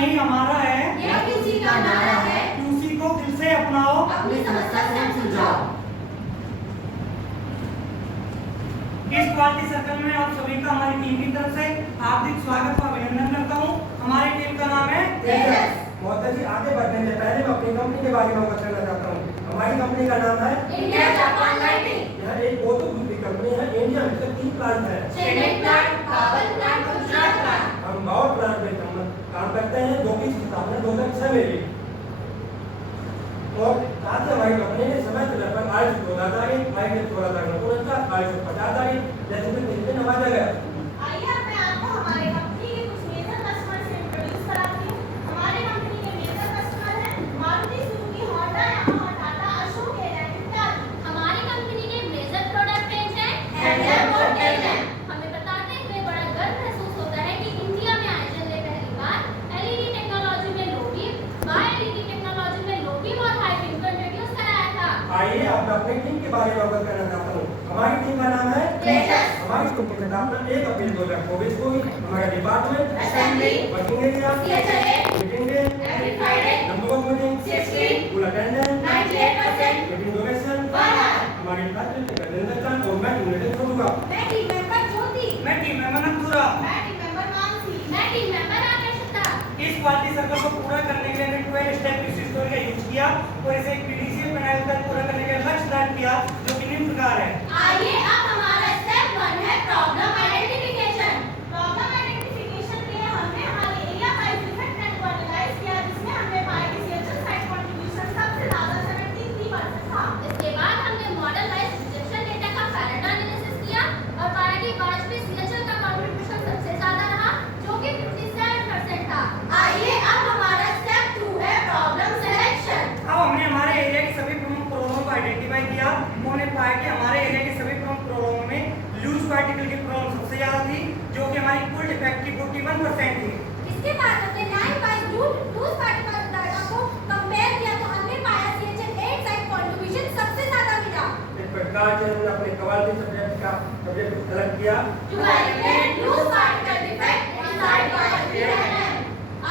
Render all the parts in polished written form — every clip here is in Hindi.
नहीं हमारा है, यह किसी का नारा है। QC को दिल से अपनाओ, अपनी समस्या स्वयं सुलझाओ। इस क्वालिटी सर्कल में आप सभी का हमारी टीम की तरफ से हार्दिक स्वागत और अभिनंदन करता हूँ। हमारी टीम का नाम है तेजस। महोदय जी, आगे बढ़ने से पहले मैं अपनी कंपनी के बारे में अवगत करना चाहता हूँ। हमारी कंपनी का नाम है इंडिया जापान लाइटिंग। यह एक बहुत ग्रुप की कंपनी है। इंडिया में सिर्फ 3 प्लांट है। Chennai plant, power plant, Gujarat plant. हम पावर प्लांट में काम करते हैं, जो कि स्थापना 2006 में हुई। और साथ ही हमारी कंपनी ने समय समय पर ISO 14001, ISO 14049, ISO 50000 जैसे भी तरीके नवाजा गया। आइए अब मैं आपको हमारे कंपनी के कुछ मेजर कस्टमर से इंट्रोड्यूस कराती हूँ। हमारे कंपनी के मेजर कस्टमर हैं Maruti Suzuki, Honda, Yamaha, Tata, Ashok, Airtel इत्यादि। हमारी कंपनी के मेजर प्रोडक्ट रेंज है हैंडलर मॉडल है। हमें बताते हुए बड़ा गर्व महसूस होता है कि इंडिया में आए चले पहली बार LED टेक्नोलॉजी में लो बीम, LED टेक्नोलॉजी में लो बीम और हाई बीम को इंट्रोड्यूस कराया था। आइए अब मैं अपनी टीम के बारे में अवगत करना चाहता हूँ। हमारी टीम का नाम है तेजस। हमारी टीम की स्थापना 1 अप्रैल 2024 को हुई। हमारा department assembly, working area, CHLA, meeting day, every Friday, number of meeting, 16, full attendance, 98%, meeting duration, 1 hour। हमारी फैसिलिटी का निरंतर और मैं यूनिट छोड़ूंगा। मैं टीम मेंबर ज्योति। मैं टीम मेंबर नंदुरा। मैं टीम मेंबर मानसी। मैं टीम मेंबर आकर्षिता। इस क्वालिटी सर्कल को पूरा करने के लिए हमने 12 स्टेप स्टोरी का यूज किया और इसे एक PDCA पैनल तक पूरा करने का लक्ष्य तय किया, जो कि निम्न प्रकार है। आइए अब हमारा स्टेप 1 है प्रॉब्लम आइडेंटिफिकेशन। प्रॉब्लम आइडेंटिफिकेशन के लिए हमने हमारे एरिया वाइज डिफेक्ट को एनालाइज किया, जिसमें हमने पाया कि CHL साइड कंट्रीब्यूशन सबसे ज्यादा 73% था। इसके बाद हमने मॉडल वाइज रिजेक्शन डेटा का पैराटा एनालिसिस किया और पाया कि बारिश में CHL का कंट्रीब्यूशन सबसे ज्यादा रहा, जो कि 57% था। आइए अब हमारा स्टेप 2 है प्रॉब्लम सिलेक्शन। अब हमने हमारे एरिया की सभी प्रमुख प्रॉब्लम को आइडेंटिफाई किया। हमने पाया कि हमारे एरिया की सभी प्रमुख प्रॉब्लम में लूज पार्टिकल की प्रॉब्लम सबसे ज्यादा थी, जो कि हमारी कुल डिफेक्ट की 41% थी। इसके बाद हमने line wise loose particle data को कंपेयर किया तो हमने पाया CHL 8 साइड कंट्रीब्यूशन सबसे ज्यादा मिला। इस प्रकार से हमने अपने क्वालिटी सब्जेक्ट सेलेक्ट किया। To eliminate loose particle defect inside our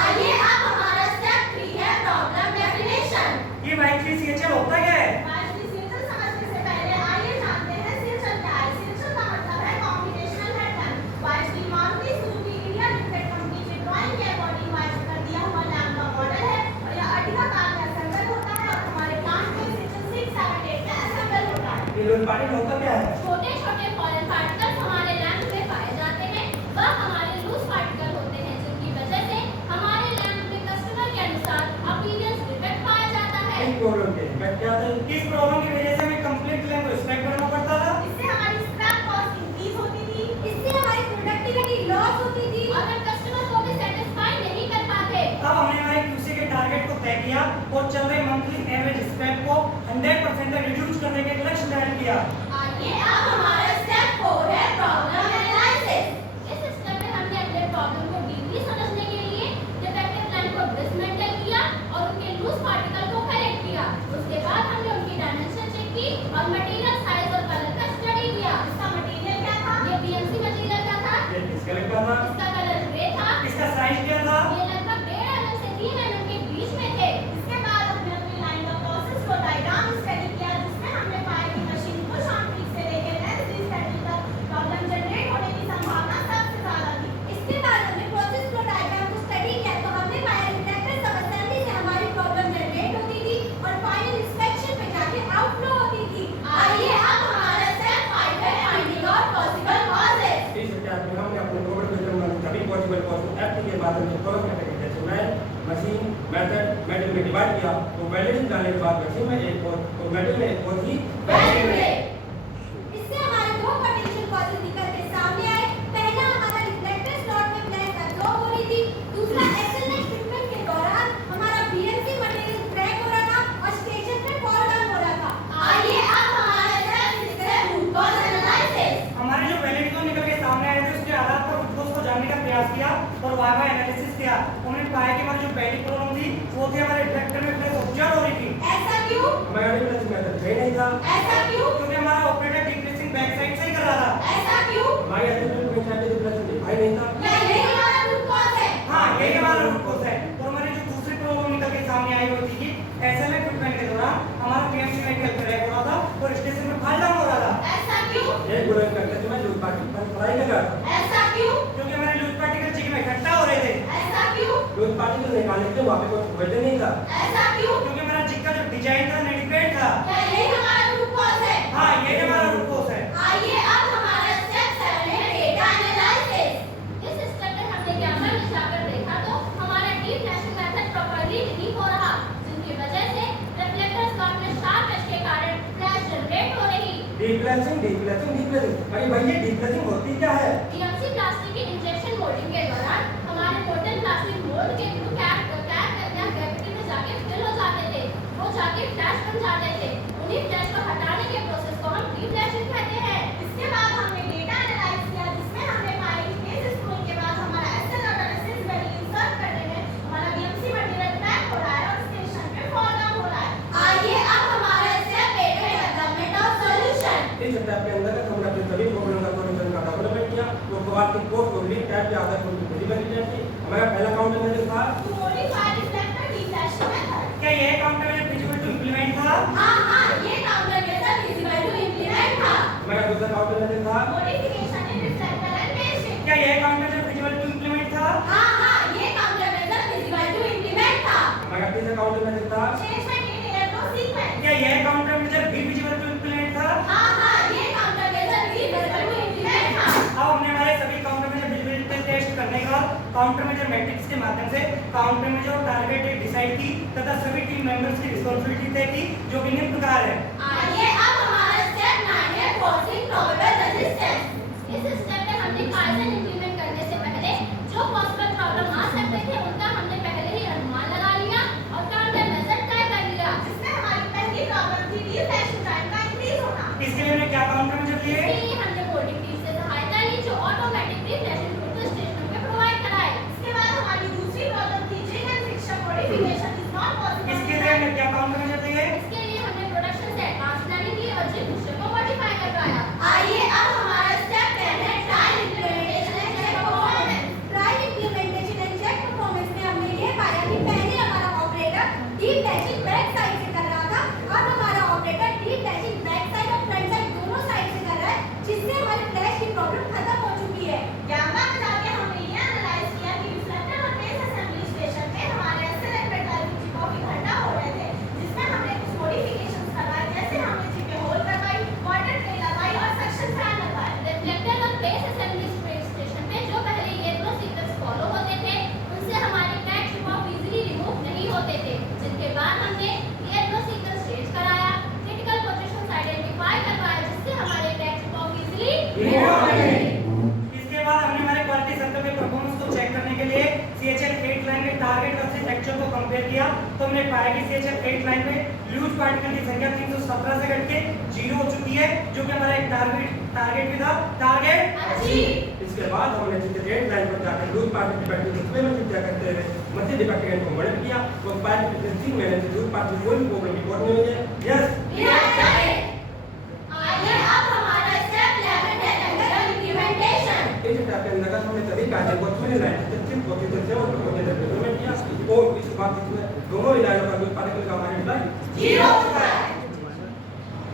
आइए अब हमारा स्टेप 3 है प्रॉब्लम डेफिनेशन। ये वाइटली CHL होता क्या है? वाइजली CHL समझने से पहले आइए जानते हैं CHL क्या है। CHL का मतलब है combinational handle. Wisely Maruti Suzuki India limited company के ड्राइंग के अकॉर्डिंग वाइज कर दिया हुआ लैम्प का मॉडल है और यह अर्टिगा कार में असेंबल होता है और हमारे प्लांट में CHL 6, 7, 8 में असेंबल होता है। ये लूज पार्टिकल होता क्या है? छोटे छोटे फॉरेन पार्टिकल्स हमारे लैंप में पाए जाते हैं। वह हमारे लूज पार्टिकल होते हैं, जिनकी वजह से हमारे लैंप में कस्टमर के अनुसार अपीयरेंस डिफेक्ट पाया जाता है। इस प्रॉब्लम के इफेक्ट क्या थे? इस प्रॉब्लम की वजह से हमें कंप्लीट लैंप को स्क्रैप करना पड़ता था। इससे हमारी स्क्रैप कॉस्ट इंक्रीज होती थी। इससे हमारी प्रोडक्टिविटी लॉस होती थी और हम कस्टमर को भी सेटिस्फाई नहीं कर पाते। अब हमने हमारे QC के टारगेट को तय किया और चल रहे मंथली एवरेज स्क्रैप को 100% तक रिड्यूस करने के एक लक्ष्य तय किया। आइए अब हमारा स्टेप 4 है प्रॉब्लम एनालिसिस। इस स्टेप में हमने अपने प्रॉब्लम को डीपली समझने के लिए डिफेक्टिव लैंप को डिसमेंटल किया और उनके लूज पार्टिकल को कलेक्ट किया। उसके बाद हमने उनकी डायमेंशन चेक की और मटेरियल साइज और कलर का स्टडी किया। इसका मटेरियल क्या था? ये PMC मटेरियल का था। ये किसका लगता था? इसका कलर ग्रे था। इसका साइज क्या था? ये लगभग 1.5 mm से 3 mm के बीच में थे। इसके बाद हमने अपनी लाइन का प्रोसेस को डायग्राम स्टडी किया, जिसमें हमने पाया कि मशीन पुश ऑन पीक से लेकर लेंस डिस्टेंस तक प्रॉब्लम जनरेट होने की संभावना सबसे ज्यादा थी। इसके बाद हमने प्रोसेस फ्लो डायग्राम को स्टडी किया तो हमने पाया रिफ्लेक्टर सब असेंबली से हमारी प्रॉब्लम जनरेट होती थी और फाइनल इंस्पेक्शन पे जाके आउटफ्लो होती थी। आइए अब हमारा स्टेप 5 है फाइंडिंग आउट पॉसिबल कॉजेस। इस स्टेप में हमने अपने प्रॉब्लम सिस्टम में सभी पॉसिबल कॉज को एप्ट के बाद हमने फॉलो कैटेगरी जैसे मैन, मशीन, मेथड, मेटल में डिवाइड किया। तो वेल्डिंग करने के बाद मशीन में एक और तो मेटल में एक और थी वैल्यू रेट। इससे हमारे दो पोटेंशियल कॉजेस निकल के सामने आए। पहला हमारा रिफ्लेक्टर स्लॉट में ब्लैक एब्जॉर्ब हो रही थी। दूसरा एक्सलरेट ट्रीटमेंट के दौरान हमारा BMC मटेरियल क्रैक हो रहा था और स्टेशन पे फॉल डाउन हो रहा था। आइए अब हमारा स्टेप 6 है रूट कॉज एनालिसिस। हमारे जो वैलिड को निकल के सामने आए थे, उसके आधार पर उसको जानने का प्रयास किया और वाई एनालिसिस किया। उन्होंने पाया कि हमारी जो पहली प्रॉब्लम थी वो थी हमारे रिफ्लेक्टर में फ्लैश ऑब्जर्व हो रही थी। ऐसा क्यों? हमारा डिफरेंस मेथड सही नहीं था। ऐसा क्यों? क्योंकि हमारा ऑपरेटर डिप्रेसिंग बैक साइड से ही कर रहा था। ऐसा क्यों? हमारी एसिड में डिफरेंस दिखाई नहीं था। क्या यही हमारा रूट कॉज है? हाँ, यही हमारा रूट कॉज है। तो क्यों? क्योंकि हमारे लूज पार्टिकल जिग में इकट्ठा हो रहे थे। ऐसा क्यों? लूज पार्टिकल निकालने के लिए वहाँ पे कोई वजन नहीं था। ऐसा क्यों? क्योंकि हमारा जिग का जो डिजाइन था नेटिकेट था। क्या यही हमारा रूट कॉज है? हाँ, ये हमारा रूट कॉज है। आइए अब हमारा स्टेप 7 है डेटा एनालिसिस। इस स्टेप में हमने कैमरा में जाकर देखा तो हमारा डीप फ्लैशिंग मेथड प्रॉपर्ली नहीं हो रहा, जिसकी वजह से रिफ्लेक्टर स्लॉट में शार्प एज के कारण फ्लैश जनरेट हो रही। डिफ्लेक्शन अरे भैया डिफ्लेक्शन होती क्या है? डीएमसी प्लास्टिक की इंजेक्शन मोल्डिंग के दौरान हमारे मोल्डन प्लास्टिक मोल्ड के थ्रू कैप ग्रेविटी में जाके फिल हो जाते थे, वो जाके फ्लैश बन जाते थे। उन्हीं फ्लैश को हटाने के प्रोसेस को हम डिफ्लैशिंग कहते हैं। इसके बाद हमने डेटा एनालाइज किया, जिसमें हमने पाया कि बेस स्क्रोल के बाद हमारा एसएल और एसएस वैल्यू इंसर्ट करने में हमारा बीएमसी मटेरियल क्रैक हो रहा है और स्टेशन पे फॉल डाउन हो रहा है। आइए अब हमारा स्टेप 8 है डेवलपमेंट ऑफ सॉल्यूशन। इस स्टेप के अंदर हमने अपने सभी प्रॉब्लम का सॉल्यूशन का डेवलपमेंट किया। तो सवाल की कोर्स को लीड टाइप के आधार पर उनकी फिजिकल थी। हमारा पहला काउंटर मेजर था to modify reflector deflection method. क्या ये counter measure feasible to implement था? हाँ, ये counter method visible to implement था। हमारा दूसरा काउंटर मेजर था modification in reflector and basic. क्या ये counter measure feasible to implement था? हाँ, ये counter method visible to implement था। हमारा तीसरा काउंटर मेजर था चेंजमेंट इन इलेक्ट्रो सीक्वेंस। क्या ये काउंटर मेजर भी फिजिबल टू इंप्लीमेंट था? हाँ, ये counter method visible to implement था। अब हमने हमारे सभी काउंटर मेजर विजिबिलिटी टेस्ट करने के बाद काउंटर मेजर मैट्रिक्स के माध्यम से काउंटर मेजर और टारगेट डेट डिसाइड की तथा सभी टीम मेंबर्स की रिस्पांसिबिलिटी तय की, जो कि निम्न प्रकार है। आइए अब हमारा स्टेप 9 है फोर्सिंग प्रोबेबल रेजिस्टेंस। इस स्टेप में हमने काइजन इंप्लीमेंट करने से पहले जो पॉसिबल प्रॉब्लम आ सकते थे उनका हमने पहले ही अनुमान लगा लिया और काउंटर मेथड तय कर लिया। जिसमें हमारी पहली प्रॉब्लम थी डिफ्लेक्शन टाइम का इंक्रीज होना। इसके लिए हमने क्या काउंटर मेजर लिए? इसके लिए हमने मोल्डिंग टीम से सहायता ली, जो ऑटोमेटिक डिफ्लेक्शन टूल स्टेशनों में प्रोवाइड कराए। इसके बाद हमारी दूसरी प्रॉब्लम थी jig and friction modification is not possible. इसके लिए हमने क्या काउंटर मेजर लिए? इसके लिए हमने प्रोडक्शन से एडवांस प्लानिंग ली और जिग फ्रिक्शन को मॉडिफाई करवाया। आइए अब हमारा स्टेप 10 है trial implementation and check performance. Trial implementation and check performance में हमने ये पाया कि पहले हमारा operator deep dashing back side से कर रहा था, अब हमारा operator deep dashing back side और फ्रंट साइड दोनों साइड से कर रहा है, जिससे हमारी फ्लैश की प्रॉब्लम खत्म हो चुकी है। कैमरा में जाके हमने ये एनालाइज किया कि रिफ्लेक्टर और बेस असेंबली स्टेशन में हमारे एसएल एंड मेटल की चिपों इकट्ठा हो रहे थे, जिसमें हमने कुछ मॉडिफिकेशंस करवाए, जैसे हमने चिपें होल करवाई, वाटर ट्रे लगाई और सक्शन फैन लगवाए। रिफ्लेक्टर और बेस असेंबली स्टेशन में जो पहले ये दो सीक्वेंस फॉलो होते थे, उनसे हमारे tag chip off easily remove नहीं होते थे, जिनके बाद हमने ये दो सीक्वेंस चेंज कराया, क्रिटिकल पोजीशंस आइडेंटिफाई करवाया, जिससे हमारे tag chip off easily remove हो गए। इसके बाद हमने हमारे क्वालिटी सर्कल के परफॉर्मेंस को चेक करने के लिए CHL 8 लाइन के टारगेट वर्सेस एक्चुअल को कंपेयर किया, तो हमने पाया कि CHL 8 लाइन में लूज पार्टिकल की संख्या 317 से घट के 0 हो चुकी है, जो कि हमारा एक टारगेट भी था, टारगेट अचीव। इसके बाद हमने चित्र 8 लाइन पर जाकर लूज पार्टिकल डिफेक्टिव डिस्प्ले में चर्चा करते हुए मध्य डिफेक्टिव को मॉडल किया। तो पाया कि पिछले 3 महीने से लूज पार्टिकल कोई भी प्रॉब्लम रिपोर्ट नहीं हुई है। यस आइए अब हमारा स्टेप 11 है टेक्निकल इंप्लीमेंटेशन। इस स्टेप के अंदर हमने सभी कार्य को अच्छे लाइन से चिप को चित्र से और प्रोजेक्ट डेवलपमेंट किया और इस बात इसमें दोनों इलाकों का लूज पार्टिकल का हमारे पास 0 हो चुका है।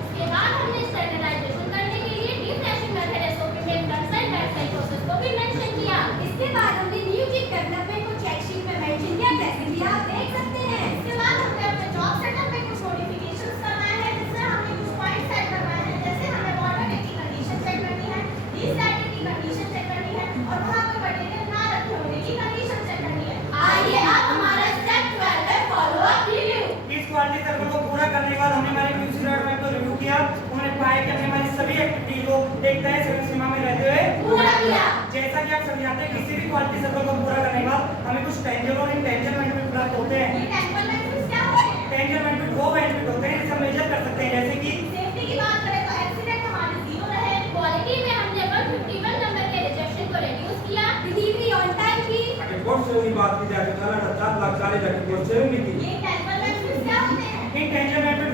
इसके बाद हमने स्टैंडर्डाइजेशन करने के लिए डिफ्लेक्शन मेथड एसओपी में front side back side process को भी मेंशन किया। इसके बाद हमने न्यू चिप डेवलपमेंट को चेक शीट में मेंशन किया, जैसे कि आप देख सकते हैं। इसके बाद हमने अपने जॉब सेटअप में कुछ मॉडिफिकेशंस करवाए हैं, जिसमें हमने कुछ पॉइंट सेट करवाए हैं, जैसे हमें वाटर टेक की कंडीशन चेक करनी है, रीस्टार्टिंग की कंडीशन चेक करनी है और वहां पर मटेरियल ना रखे होने की कंडीशन चेक करनी है। आइए अब हमारा स्टेप 12 है फॉलो अप रिव्यू। इस क्वालिटी सर्कल को पूरा करने के बाद हमने हमारे QC रोडमैप को रिव्यू किया, उन्होंने पाया कि हमने हमारी सभी एक्टिविटी को एक तय समय सीमा में रहते हुए पूरा किया। जैसा कि आप सभी जानते हैं, किसी भी क्वालिटी सर्कल को पूरा करने के बाद हमें कुछ टेंजल और इंटेंजल बेनिफिट प्राप्त होते हैं। ये टेक्निकल बेनिफिट्स क्या होते हैं? टेंजल बेनिफिट वो बेनिफिट होते हैं जिसे हम मेजर कर सकते हैं, जैसे कि सेफ्टी की बात करें तो एक्सीडेंट हमारे 0 रहे। क्वालिटी में हमने 151 नंबर के रिजेक्शन को रिड्यूस किया। डिलीवरी ऑन टाइम की। अगर कोर्स सेविंग की बात की जाए तो 4,40,00,000 की कोर्स सेविंग भी थी। ये टेक्निकल बेनिफिट्स क्या होते हैं? इंटेंजल बेनिफिट